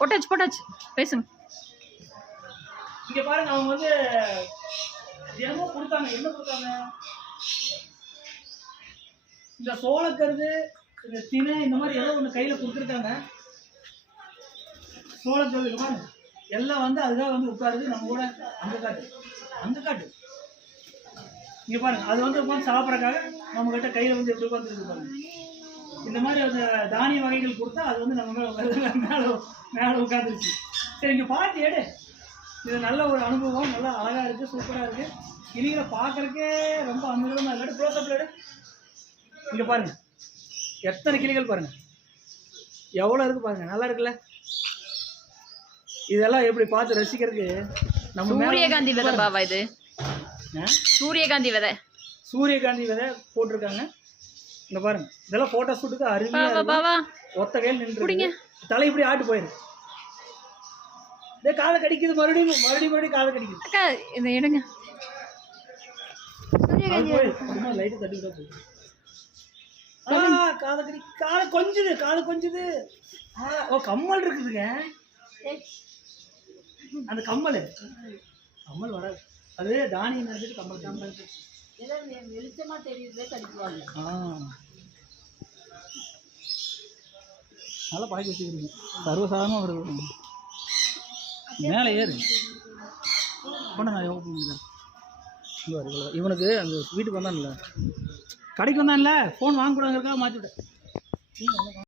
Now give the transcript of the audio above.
போட்டாச்சு பேசுங்க. இங்க பாருங்க, அவங்க வந்து தினமும் கொடுத்தாங்க. என்ன கொடுத்தாங்க? இந்த சோளக்கருது, இந்த திணை, இந்த மாதிரி ஏதோ ஒன்று கையில் கொடுத்துருக்காங்க. சோளக்கருது பாருங்க எல்லாம் வந்து அதுக்காக வந்து உட்காருது. நம்ம கூட அந்த காட்டு இங்கே பாருங்க, அது வந்து உட்காந்து சாப்பிட்றக்காக நம்ம கிட்ட கையில் வந்து எப்படி உட்காந்துருக்கு பாருங்க. இந்த மாதிரி அந்த தானிய வகைகள் கொடுத்தா அது வந்து நம்ம மேலே உட்காந்துருச்சு. சரி, இங்கே பார்த்து எடு. இது நல்ல ஒரு அனுபவம், நல்லா அழகாக இருக்குது, சூப்பராக இருக்குது. கிளிகளை பார்க்குறக்கே ரொம்ப அனுபவமாக இல்லாட்டி க்ளோஸ்அப்பில் எடு. இங்கே பாருங்கள் எத்தனை கிளிகள் பாருங்கள், எவ்வளோ இருக்குது பாருங்கள், நல்லா இருக்குல்ல? இதெல்லாம் எப்படி பார்த்து ரசிக்கிறதுக்கு நம்ம சூரியகாந்தி விதை பாவா, இது சூரியகாந்தி விதை போட்டிருக்காங்க. இங்க பாருங்க, இதெல்லாம் போட்டோ ஷூட்டுக்கு அருமையா ஒத்த கையில் நின்று தலை இப்படி ஆட்டு போயிரு. காலை கடிக்குது, மறுபடியும் காலை கடிக்குது. இதை எடுங்க, லைட்டு தட்டி விட போகுது. காலை கொஞ்சுது. ஓ, கம்மல் இருக்குதுங்க. அந்த கம்மல் வராது, அது தானியம் எடுத்துட்டு கம்மல் வெளிச்சமா தெரியுது, கடிக்குவாங்க. நல்லா பழக்கி வச்சுக்கிறீங்க, சர்வசாதாரணமாக வருது. மேலே ஏறு இவனுக்கு அந்த வீட்டுக்கு வந்தான்ல, கடைக்கு வந்தான்ல, ஃபோன் வாங்கக்கூடாதுங்கிறதுக்காக மாற்றி விட்டேன்.